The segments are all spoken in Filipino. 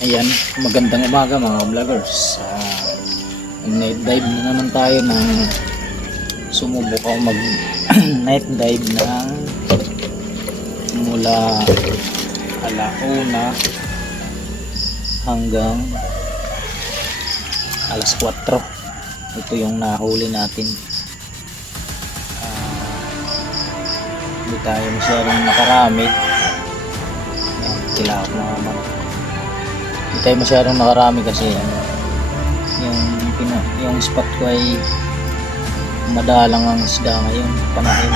Ayan, magandang umaga mga vloggers. Uh, night dive na naman tayo ng sumubok ako mag night dive ng mula alauna hanggang alas 4. Ito yung nahuli natin. Ah, hindi tayo masyadong nakarami. Ayan, ako mga mga hindi tayo masyadong nakarami kasi ano, yung, pina, yung spot ko ay madalang ang isda ngayon, panahin.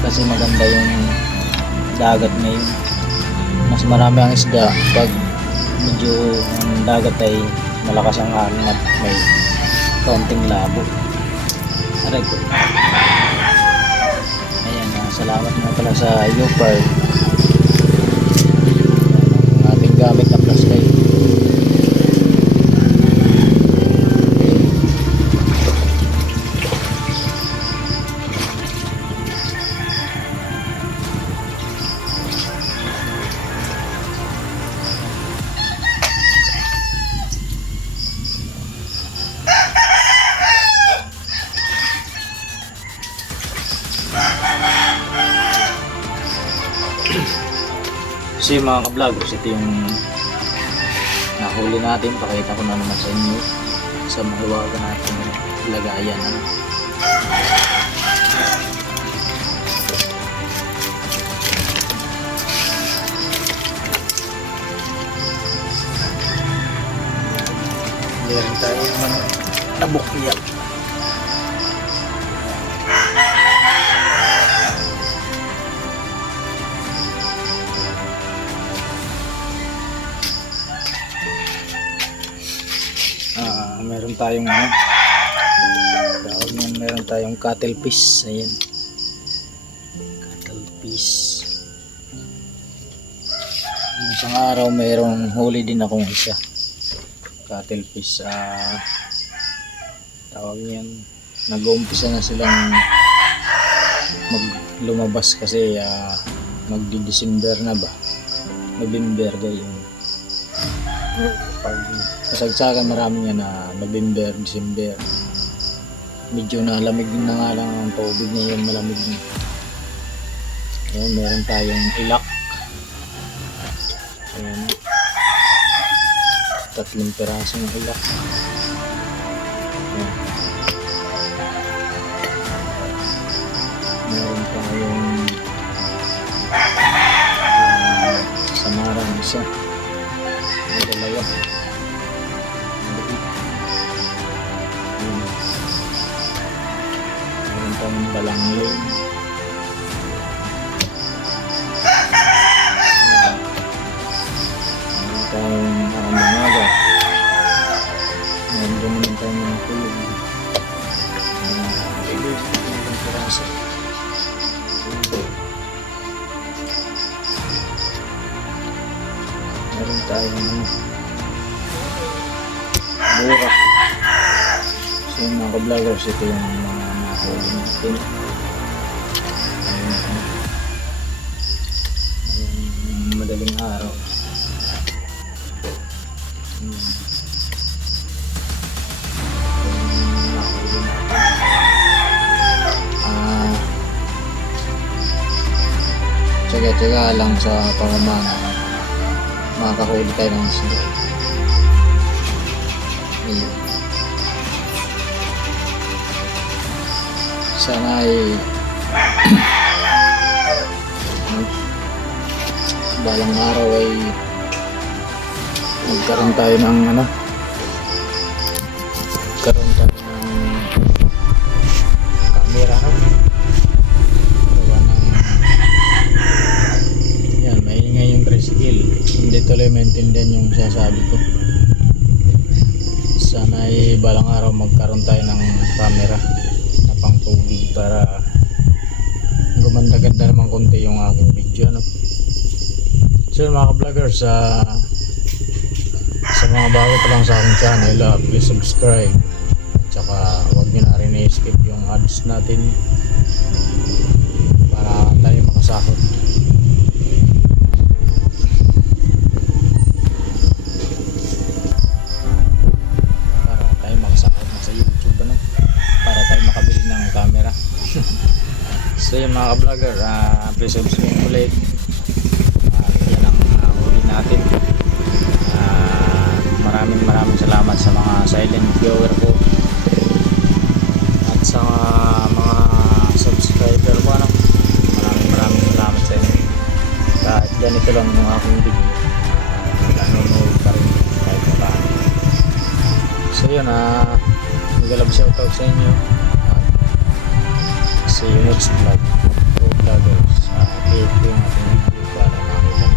Kasi maganda yung dagat ngayon. Mas marami ang isda pag medyo ang dagat ay malakas ang hangin at may kaunting labo. Aray ko. Ayan, ah, salamat nga pala sa Yopar Yung mga ka-vloggers, ito yung nahuli natin. Pakita ko na naman sa inyo sa mahiwaga natin lagayan. Ano? Meron tayo naman nabukya. Meron tayong ano, tawag niyan, meron tayong cuttlefish. Ayan. Cuttlefish. Yung isang araw merong huli din akong isa. Cuttlefish. Ah, tawag niyan, nag-uumpisa na silang mag lumabas kasi ah, magdi-December na ba? November gayon pag kasagsagan marami nga na November, December. Medyo nalamig na nga lang ang tubig ngayon malamig na. Ayan meron tayong ilak. Ayan. Tatlong peraso ng ilak. Ayan. meron tayong uh, samaran isa balangling. Meron tayong arandangaga. Meron din naman tayong mga kulog. Maliit. Meron piraso. Meron tayong ano, burak. So mga ka-vloggers, ito yung madaling araw. Ah, tsaga-tsaga lang sa pamamana makakahuli tayo ng isda. Ayun. Sana ay balang araw ay magkaroon tayo ng ano magkaroon tayo ng camera no? gawa ng yan, maingay yung tricycle. Hindi tuloy maintindihan yung sasabi ko. Sana ay balang araw magkaroon tayo ng camera pang tubig para gumanda-ganda naman konti yung aking video. No? So mga ka-vloggers, sa sa mga bago pa lang sa aking channel, ah, please subscribe. Tsaka huwag nyo na rin i-skip yung ads natin para tayo makasahod. So yun mga ka-vlogger, uh, please subscribe ulit. Uh, yan ang uh, huli natin. Ah, maraming maraming salamat sa mga silent viewer ko. At sa mga subscriber ko. Ano, maraming maraming salamat sa inyo. Kahit ganito lang yung aking video. Uh, nanonood pa rin kahit paano. So yun, ah, mag-alab shoutout sa inyo. You next vlog. Go vloggers. Uh, click ko yung ating video para makita.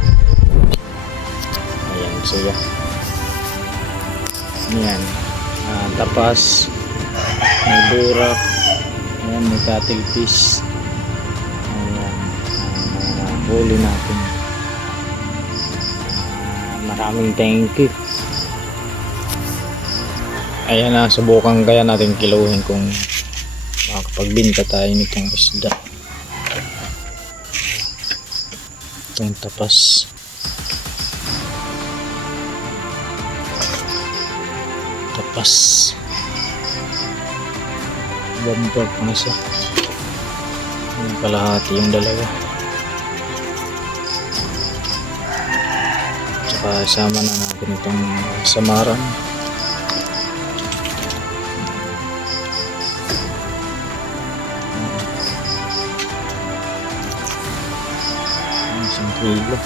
Ayan, so yeah. Ayan. Ah, tapas. May burak. Ayan, may cattle fish. Ayan. Ah, huli natin. Ah, maraming thank you. Ayan na, subukan kaya natin kiluhin kung makapagbinta tayo nitong isda. Ito yung tapas. Tapas. Pa na siya. Yung kalahati yung dalawa. Tsaka sama na natin itong samaran. Ayan. Ah,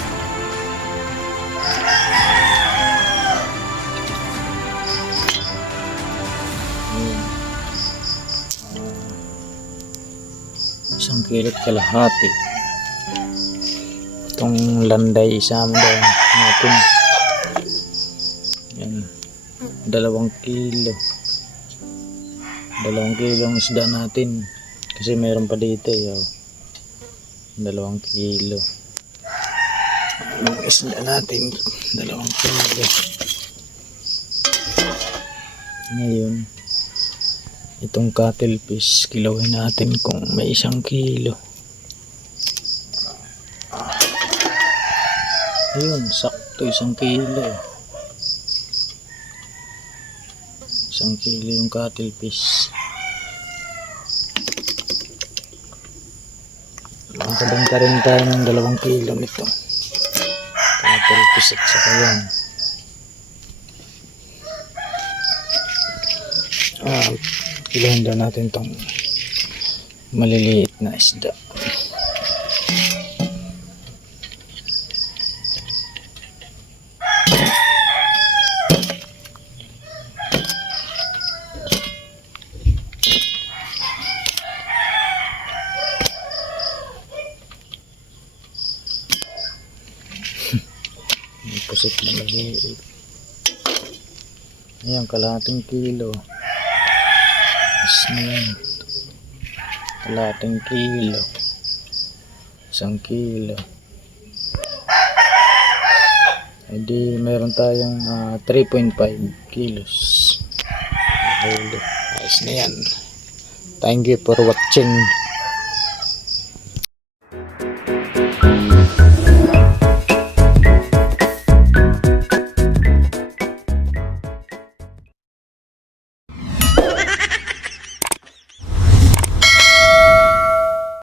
isang kilo at kalahati. Itong landay isama daw natin. Yan. Dalawang kilo. Dalawang kilo ang isda natin. Kasi meron pa dito eh. Oh. Dalawang kilo. Ang isda natin, dalawang kilo. Ngayon, itong cuttlefish, kilawin natin kung may isang kilo. Ayun, sakto isang kilo. Isang kilo yung cuttlefish. Makabenta rin tayo ng dalawang kilo nito. Cuttlefish at saka yan. Ah, kilahin daw natin tong maliliit na isda. Pusit na maliit. Ayan, kalahating kilo. Mas na. Kalahating kilo. Isang kilo. Hindi, meron tayong ah, 3.5 kilos. Nahuli. Ayos na yan. Thank you for watching.